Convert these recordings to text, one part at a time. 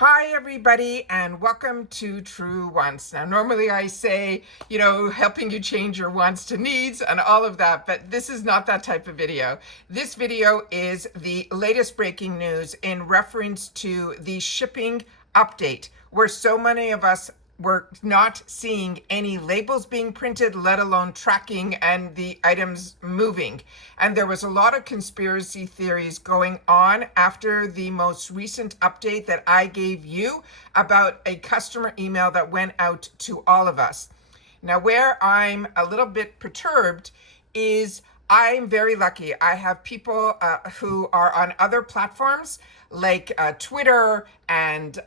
Hi, everybody, and welcome to Truewants. Now, normally I say, helping you change your wants to needs and all of that, but this is not that type of video. This video is the latest breaking news in reference to the shipping update, where so many of us were not seeing any labels being printed, let alone tracking and the items moving. And there was a lot of conspiracy theories going on after the most recent update that I gave you about a customer email that went out to all of us. Now, where I'm a little bit perturbed is I'm very lucky. I have people who are on other platforms like Twitter and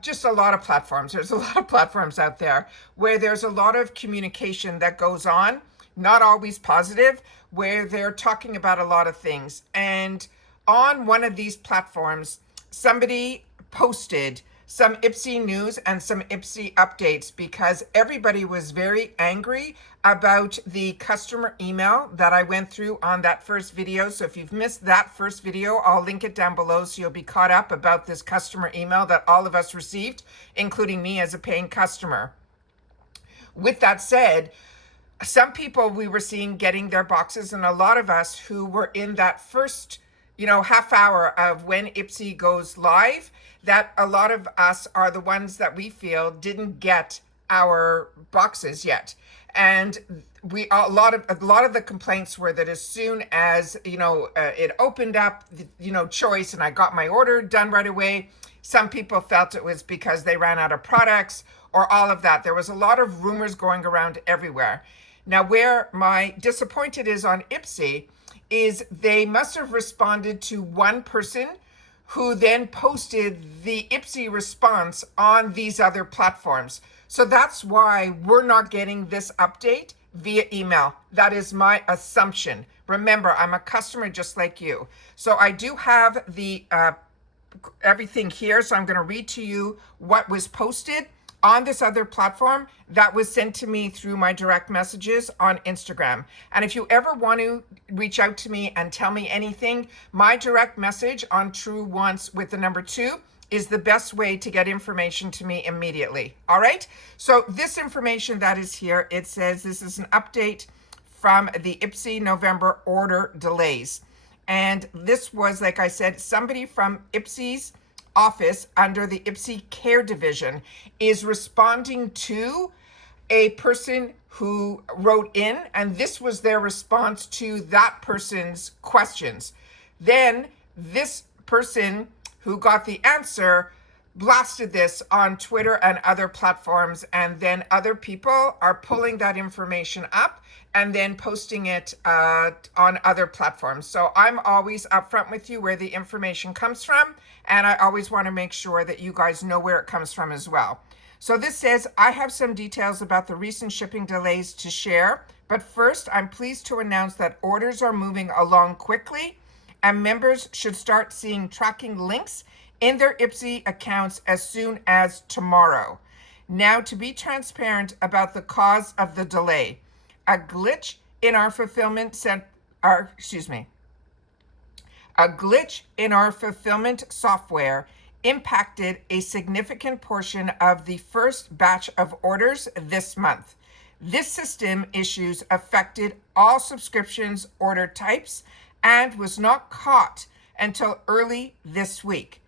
just a lot of platforms. There's a lot of platforms out there where there's a lot of communication that goes on, not always positive, where they're talking about a lot of things. And on one of these platforms, somebody posted some IPSY news and some IPSY updates because everybody was very angry about the customer email that I went through on that first video. So if you've missed that first video, I'll link it down below so you'll be caught up about this customer email that all of us received, including me as a paying customer. With that said, some people we were seeing getting their boxes, and a lot of us who were in that first half hour of when IPSY goes live, that a lot of us are the ones that we feel didn't get our boxes yet. And a lot of the complaints were that as soon as it opened up choice and I got my order done right away, some people felt it was because they ran out of products or all of that. There was a lot of rumors going around everywhere. Now, where my disappointed is on IPSY is they must have responded to one person who then posted the IPSY response on these other platforms. So that's why we're not getting this update via email. That is my assumption. Remember, I'm a customer just like you. So I do have the everything here. So I'm going to read to you what was posted on this other platform that was sent to me through my direct messages on Instagram. And if you ever want to reach out to me and tell me anything, my direct message on Truewants with the number 2 is the best way to get information to me immediately. All right. So this information that is here, it says this is an update from the IPSY November order delays. And this was, like I said, somebody from IPSY's office under the IPSY Care Division is responding to a person who wrote in, and this was their response to that person's questions. Then this person who got the answer blasted this on Twitter and other platforms, and then other people are pulling that information up and then posting it on other platforms. So I'm always upfront with you where the information comes from, and I always want to make sure that you guys know where it comes from as well. So this says, I have some details about the recent shipping delays to share, but first I'm pleased to announce that orders are moving along quickly, and members should start seeing tracking links in their IPSY accounts as soon as tomorrow. Now, to be transparent about the cause of the delay, a glitch in our fulfillment software impacted a significant portion of the first batch of orders this month. This system issues affected all subscriptions order types and was not caught until early this week.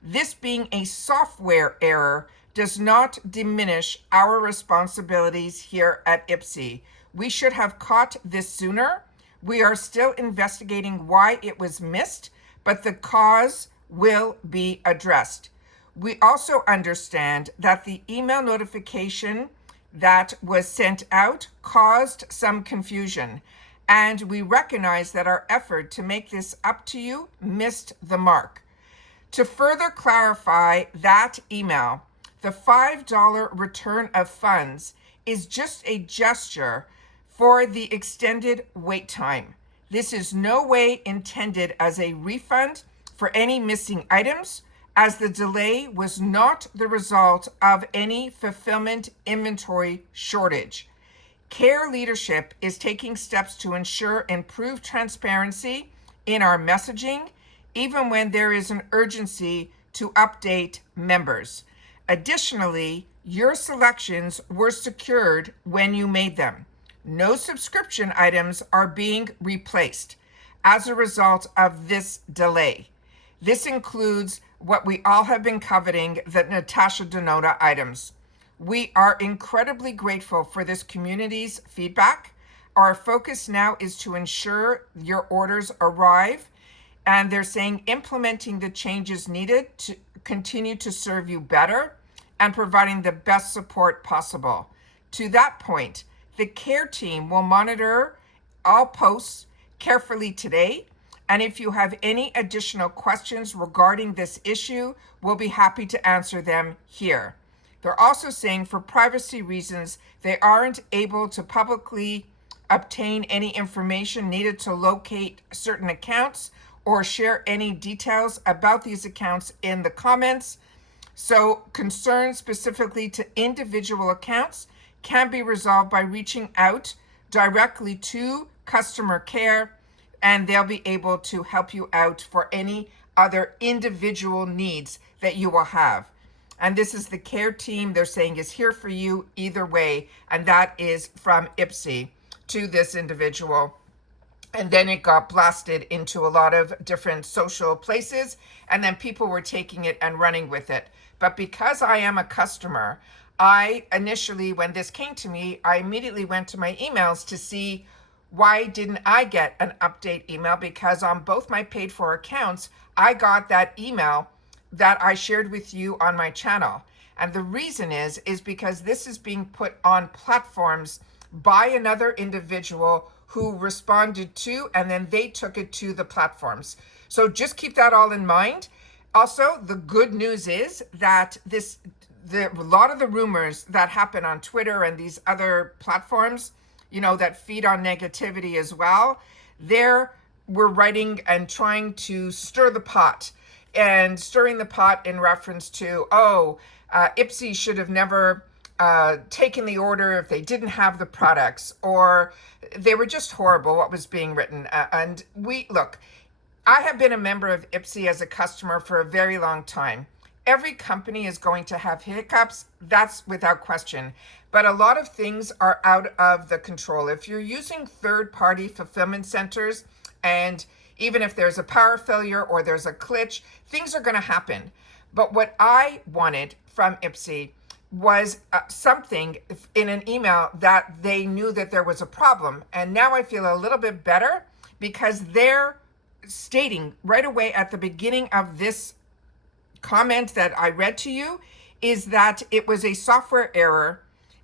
This being a software error does not diminish our responsibilities here at IPSY. We should have caught this sooner. We are still investigating why it was missed, but the cause will be addressed. We also understand that the email notification that was sent out caused some confusion, and we recognize that our effort to make this up to you missed the mark. To further clarify that email, the $5 return of funds is just a gesture for the extended wait time. This is no way intended as a refund for any missing items, as the delay was not the result of any fulfillment inventory shortage. Care leadership is taking steps to ensure improved transparency in our messaging, even when there is an urgency to update members. Additionally, your selections were secured when you made them. No subscription items are being replaced as a result of this delay. This includes what we all have been coveting, the Natasha Denota items. We are incredibly grateful for this community's feedback. Our focus now is to ensure your orders arrive, and they're saying implementing the changes needed to continue to serve you better and providing the best support possible. To that point, the care team will monitor all posts carefully today, and if you have any additional questions regarding this issue, we'll be happy to answer them here. They're also saying for privacy reasons, they aren't able to publicly obtain any information needed to locate certain accounts or share any details about these accounts in the comments. So concerns specifically to individual accounts can be resolved by reaching out directly to customer care, and they'll be able to help you out for any other individual needs that you will have. And this is the care team, they're saying, is here for you either way, and that is from IPSY to this individual. And then it got blasted into a lot of different social places, and then people were taking it and running with it. But because I am a customer, I initially, when this came to me, I immediately went to my emails to see why didn't I get an update email, because on both my paid for accounts, I got that email that I shared with you on my channel. And the reason is because this is being put on platforms by another individual who responded to, and then they took it to the platforms. So just keep that all in mind. Also, the good news is that a lot of the rumors that happen on Twitter and these other platforms, that feed on negativity as well, we're writing and trying to stir the pot, and stirring the pot in reference to, IPSY should have never taken the order if they didn't have the products, or they were just horrible what was being written. And I have been a member of IPSY as a customer for a very long time. Every company is going to have hiccups, that's without question. But a lot of things are out of the control. If you're using third-party fulfillment centers, and even if there's a power failure or there's a glitch, things are going to happen. But what I wanted from IPSY was something in an email that they knew that there was a problem. And now I feel a little bit better, because they're stating right away at the beginning of this comment that I read to you is that it was a software error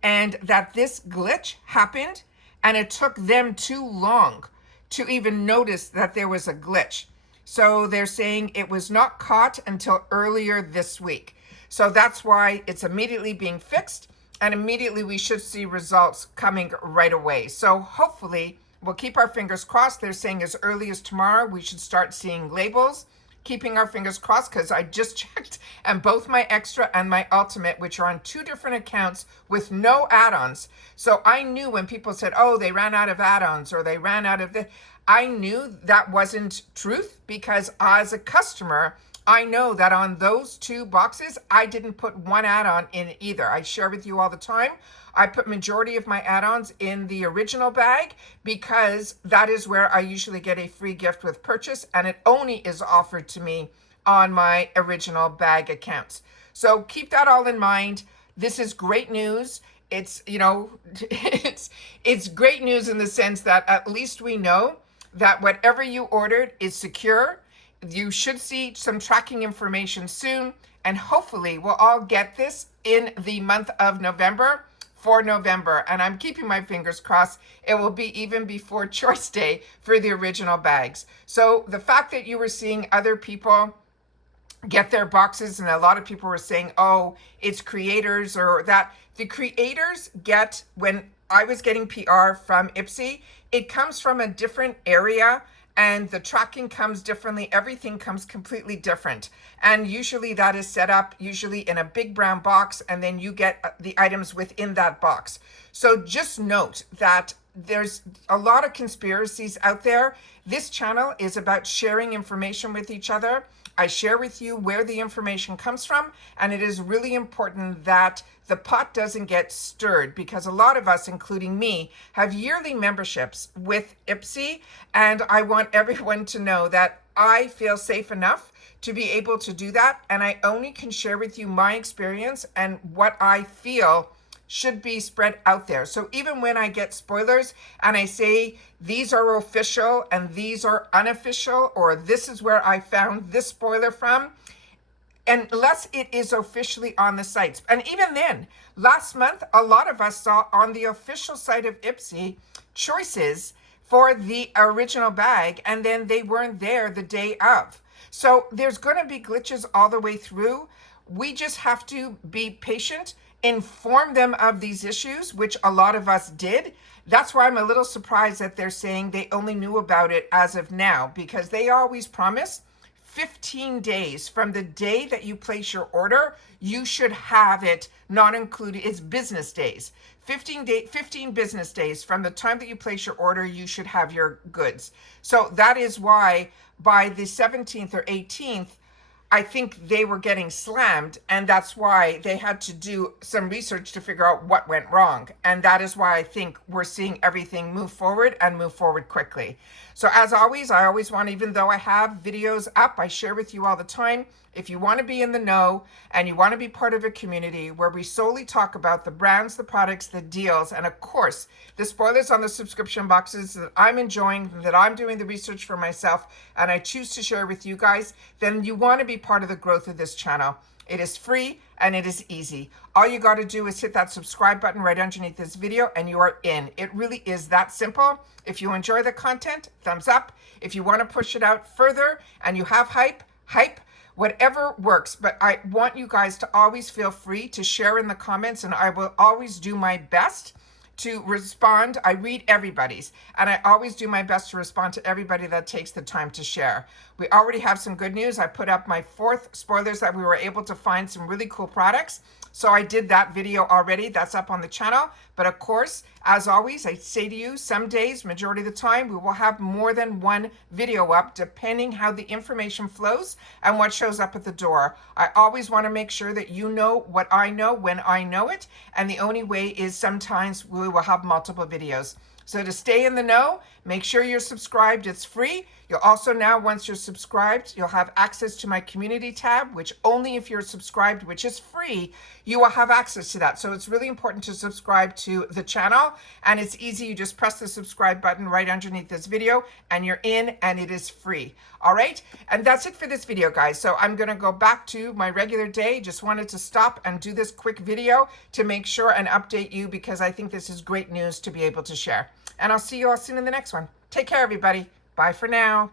and that this glitch happened, and it took them too long to even notice that there was a glitch. So they're saying it was not caught until earlier this week. So that's why it's immediately being fixed, and immediately we should see results coming right away. So hopefully we'll keep our fingers crossed. They're saying as early as tomorrow we should start seeing labels. Keeping our fingers crossed, because I just checked, and both my Extra and my Ultimate, which are on two different accounts with no add-ons. So I knew when people said, they ran out of add-ons or they ran out of this, I knew that wasn't truth, because as a customer, I know that on those two boxes, I didn't put one add-on in either. I share with you all the time. I put majority of my add-ons in the original bag, because that is where I usually get a free gift with purchase, and it only is offered to me on my original bag accounts. So keep that all in mind. This is great news. It's great news in the sense that at least we know that whatever you ordered is secure. You should see some tracking information soon, and hopefully we'll all get this in the month of November for November. And I'm keeping my fingers crossed it will be even before Choice Day for the original bags. So the fact that you were seeing other people get their boxes, and a lot of people were saying, it's creators, or that the creators get, when I was getting PR from IPSY, it comes from a different area, and the tracking comes differently. Everything comes completely different. And usually that is set up usually in a big brown box, and then you get the items within that box. So just note that there's a lot of conspiracies out there. This channel is about sharing information with each other. I share with you where the information comes from, and it is really important that the pot doesn't get stirred, because a lot of us, including me, have yearly memberships with IPSY, and I want everyone to know that I feel safe enough to be able to do that, and I only can share with you my experience and what I feel should be spread out there. So even when I get spoilers and I say these are official and these are unofficial, or this is where I found this spoiler from, unless it is officially on the sites. And even then, last month, a lot of us saw on the official site of IPSY choices for the original bag, and then they weren't there the day of. So there's going to be glitches all the way through. We just have to be patient, inform them of these issues, which a lot of us did. That's why I'm a little surprised that they're saying they only knew about it as of now, because they always promise 15 days from the day that you place your order, you should have it, not included, it's business days. 15 business days from the time that you place your order, you should have your goods. So that is why by the 17th or 18th, I think they were getting slammed, and that's why they had to do some research to figure out what went wrong. And that is why I think we're seeing everything move forward and move forward quickly. So as always, I always want, even though I have videos up, I share with you all the time. If you want to be in the know and you want to be part of a community where we solely talk about the brands, the products, the deals, and of course, the spoilers on the subscription boxes that I'm enjoying, that I'm doing the research for myself, and I choose to share with you guys, then you want to be part of the growth of this channel. It is free and it is easy. All you got to do is hit that subscribe button right underneath this video and you are in. It really is that simple. If you enjoy the content, thumbs up. If you want to push it out further and you have hype, whatever works. But I want you guys to always feel free to share in the comments, and I will always do my best to respond. I read everybody's, and I always do my best to respond to everybody that takes the time to share. We already have some good news. I put up my 4th spoilers that we were able to find some really cool products. So I did that video already. That's up on the channel. But of course, as always, I say to you, some days, majority of the time, we will have more than one video up, depending how the information flows and what shows up at the door. I always want to make sure that you know what I know when I know it. And the only way is sometimes we will have multiple videos. So to stay in the know, make sure you're subscribed. It's free. You'll also now, once you're subscribed, you'll have access to my community tab, which only if you're subscribed, which is free, you will have access to that. So it's really important to subscribe to the channel, and it's easy. You just press the subscribe button right underneath this video and you're in, and it is free. All right. And that's it for this video, guys. So I'm going to go back to my regular day. Just wanted to stop and do this quick video to make sure and update you, because I think this is great news to be able to share. And I'll see you all soon in the next one. Take care, everybody. Bye for now.